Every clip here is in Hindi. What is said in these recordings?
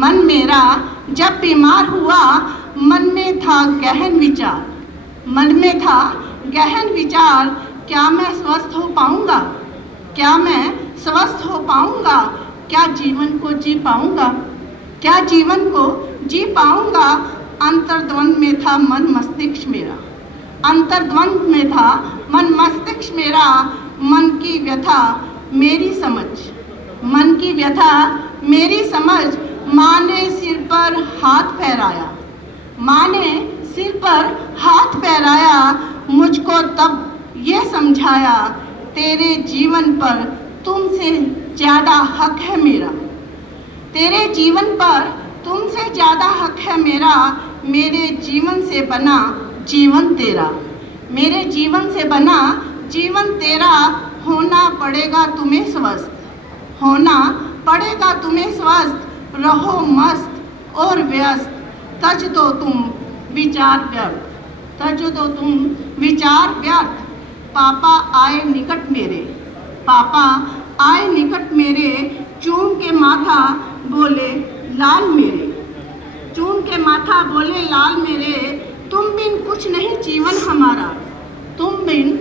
मन मेरा जब बीमार हुआ, मन में था गहन विचार, मन में था गहन विचार, क्या मैं स्वस्थ हो पाऊंगा, क्या मैं स्वस्थ हो पाऊंगा, क्या जीवन को जी पाऊंगा, क्या जीवन को जी पाऊंगा। अंतर्द्वंद में था मन मस्तिष्क मेरा, अंतर्द्वंद में था मन मस्तिष्क मेरा। मन की व्यथा मेरी समझ, मन की व्यथा मेरी समझ। माँ ने सिर पर हाथ फेराया, माँ ने सिर पर हाथ फेराया, मुझको तब ये समझाया, तेरे जीवन पर तुमसे ज़्यादा हक है मेरा, तेरे जीवन पर तुमसे ज़्यादा हक है मेरा। मेरे जीवन से बना जीवन तेरा, मेरे जीवन से बना जीवन तेरा। होना पड़ेगा तुम्हें स्वस्थ, होना पड़ेगा तुम्हें स्वस्थ। रहो मस्त और व्यस्त, तज दो तुम विचार व्यर्थ, तज दो तुम विचार व्यर्थ। पापा आए निकट मेरे, पापा आए निकट मेरे, चूम के माथा बोले लाल मेरे, चूम के माथा बोले लाल मेरे। तुम बिन कुछ नहीं जीवन हमारा, तुम बिन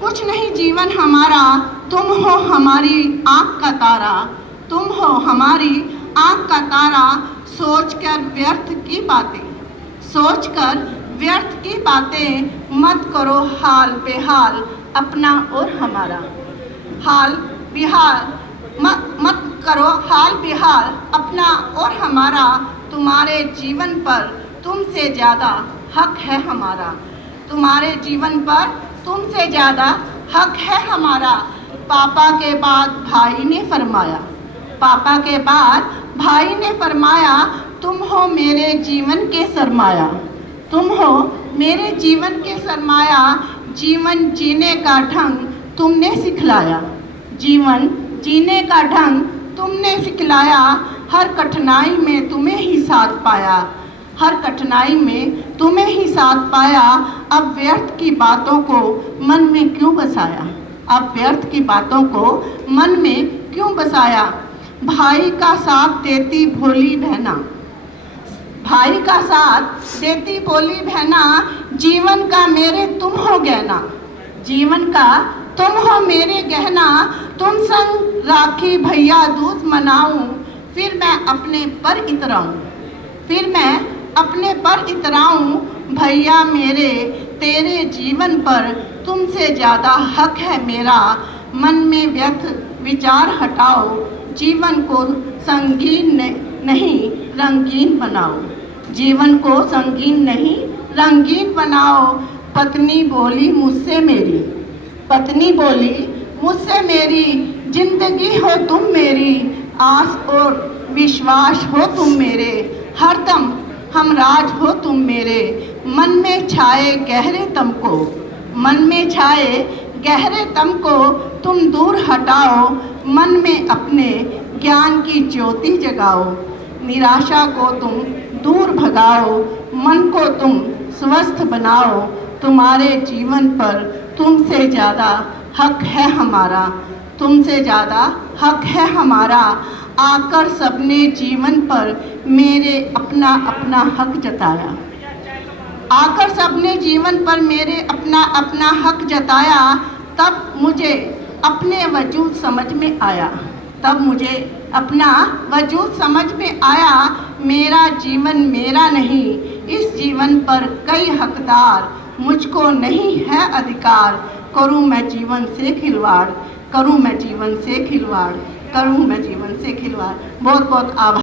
कुछ नहीं जीवन हमारा। तुम हो हमारी आँख का तारा, तुम हो हमारी आँख का तारा। सोचकर व्यर्थ की बातें, सोचकर व्यर्थ की बातें, मत करो हाल बेहाल अपना और हमारा, हाल बेहाल मत करो हाल बेहाल अपना और हमारा। तुम्हारे जीवन पर तुमसे ज़्यादा हक है हमारा, तुम्हारे जीवन पर तुमसे ज़्यादा हक है हमारा। पापा के बाद भाई ने फरमाया, पापा के बाद भाई ने फरमाया, तुम हो मेरे जीवन के सरमाया, तुम हो मेरे जीवन के सरमाया। जीवन जीने का ढंग तुमने सिखलाया, जीवन जीने का ढंग तुमने सिखलाया। हर कठिनाई में तुम्हें ही साथ पाया, हर कठिनाई में तुम्हें ही साथ पाया। अब व्यर्थ की बातों को मन में क्यों बसाया, अब व्यर्थ की बातों को मन में क्यों बसाया। भाई का साथ देती भोली बहना, भाई का साथ देती भोली बहना। जीवन का मेरे तुम हो गहना, जीवन का तुम हो मेरे गहना। तुम संग राखी भैया दूज मनाऊं, फिर मैं अपने पर इतराऊं, फिर मैं अपने पर इतराऊं। भैया मेरे तेरे जीवन पर तुमसे ज़्यादा हक है मेरा। मन में व्यर्थ विचार हटाओ, जीवन को संगीन नहीं रंगीन बनाओ, जीवन को संगीन नहीं रंगीन बनाओ। पत्नी बोली मुझसे मेरी, पत्नी बोली मुझसे मेरी, जिंदगी हो तुम मेरी, आस और विश्वास हो तुम मेरे, हरदम हमराज हो तुम मेरे। मन में छाए गहरे तम को, मन में छाए गहरे तम को तुम दूर हटाओ। मन में अपने ज्ञान की ज्योति जगाओ, निराशा को तुम दूर भगाओ। मन को तुम स्वस्थ बनाओ, तुम्हारे जीवन पर तुमसे ज़्यादा हक है हमारा, तुमसे ज़्यादा हक है हमारा। आकर सबने जीवन पर मेरे अपना अपना हक जताया, आकर सबने जीवन पर मेरे अपना अपना हक जताया। तब मुझे अपने वजूद समझ में आया, तब मुझे अपना वजूद समझ में आया। मेरा जीवन मेरा नहीं, इस जीवन पर कई हकदार, मुझको नहीं है अधिकार। करूं मैं जीवन से खिलवाड़, करूं मैं जीवन से खिलवाड़, करूं मैं जीवन से खिलवाड़। बहुत बहुत आभार।